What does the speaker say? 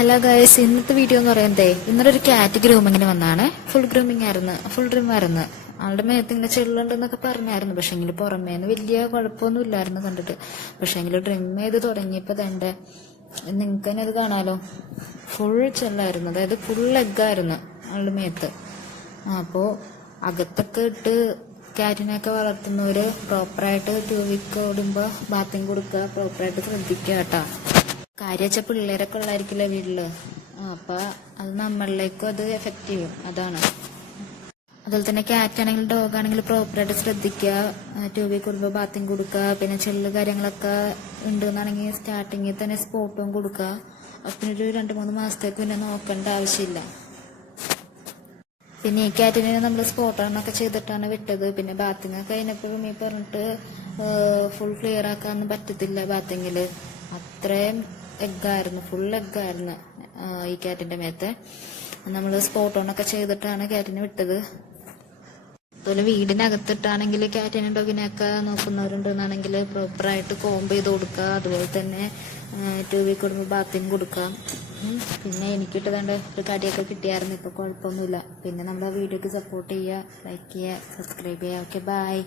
Hello guys, ഇന്നത്തെ video എന്ന് പറയുന്നത് ഇന്നലെ ഒരു കാറ്റ് ഗ്രൂമിങ്ങിന് വന്നാണ്. ഫുൾ ഗ്രൂമിങ് ആയിരുന്നു, ഫുൾ ഡ്രിം ആയിരുന്നു. ആളുടെ മേത്ത് ഇങ്ങനെ ചെള്ളുണ്ടെന്നൊക്കെ പറഞ്ഞായിരുന്നു. പക്ഷെങ്കിൽ പുറമേന്ന് വലിയ കുഴപ്പമൊന്നും ഇല്ലായിരുന്നു കണ്ടിട്ട്. പക്ഷെങ്കിൽ ഡ്രിം ചെയ്ത് തുടങ്ങിയപ്പോൾ തന്നെ നിങ്ങൾക്ക് തന്നെ അത് കാണാലോ, ഫുൾ ചെല്ലായിരുന്നു. അതായത് ഫുൾ എഗ്ഗായിരുന്നു ആളുടെ മേത്ത്. അപ്പോൾ അകത്തൊക്കെ ഇട്ട് കാറ്റിനെയൊക്കെ വളർത്തുന്നവര് പ്രോപ്പറായിട്ട് 2 വീക്ക് ഓടുമ്പോൾ ബാത്തിങ് കൊടുക്കുക, പ്രോപ്പറായിട്ട് ശ്രദ്ധിക്കുക കേട്ടോ. കാര്യം വെച്ചാൽ പിള്ളേരൊക്കെ ഉള്ളായിരിക്കില്ല വീട്ടില്. അപ്പൊ അത് നമ്മളിലേക്കും അത് എഫക്ട് ചെയ്യും. അതാണ്. അതുപോലെ തന്നെ കാറ്റ് ആണെങ്കിലും ഡോഗ് ആണെങ്കിലും പ്രോപ്പറായിട്ട് ശ്രദ്ധിക്കുക. 2 വീക്ക് കൂടുമ്പോൾ ബാത്തിങ് കൊടുക്കുക. പിന്നെ ചെള്ള് കാര്യങ്ങളൊക്കെ ഉണ്ടെന്നാണെങ്കിൽ സ്റ്റാർട്ടിങ്ങിൽ തന്നെ സ്പോട്ടും കൊടുക്കുക. പിന്നെ ഒരു 2-3 മാസത്തേക്ക് പിന്നെ നോക്കേണ്ട ആവശ്യമില്ല. പിന്നെ ഈ കാറ്റിനെ നമ്മൾ സ്പോട്ടൊക്കെ ചെയ്തിട്ടാണ് വിട്ടത്. പിന്നെ ബാത്തിങ് ഒക്കെ കഴിഞ്ഞപ്പോഴും ഈ പറഞ്ഞിട്ട് ഫുൾ ക്ലിയർ ആക്കാനൊന്നും പറ്റത്തില്ല. ബാത്തിങ്ങില് അത്രയും എഗ്ഗായിരുന്നു, ഫുൾ എഗ്ഗായിരുന്നു ഈ കാറ്റിന്റെ മേത്തെ. നമ്മൾ സ്പോട്ടോണൊക്കെ ചെയ്തിട്ടാണ് കാറ്റിനെ വിട്ടത്. അതുപോലെ വീടിനകത്തിട്ടാണെങ്കിൽ കാറ്റിനെ ഡോഗിനെയൊക്കെ നോക്കുന്നവരുണ്ടെന്നാണെങ്കിൽ പ്രോപ്പറായിട്ട് കോംബ് ചെയ്ത് കൊടുക്കുക. അതുപോലെ തന്നെ 2 വീക്ക് കൂടുമ്പോൾ ബാത്തിങ് കൊടുക്കാം. പിന്നെ എനിക്കിട്ടതേണ്ട ഒരു കടിയൊക്കെ കിട്ടിയായിരുന്നു. ഇപ്പോൾ കുഴപ്പമൊന്നുമില്ല. പിന്നെ നമ്മുടെ വീഡിയോക്ക് സപ്പോർട്ട് ചെയ്യുക, ലൈക്ക് ചെയ്യുക, സബ്സ്ക്രൈബ് ചെയ്യുക. Okay, by.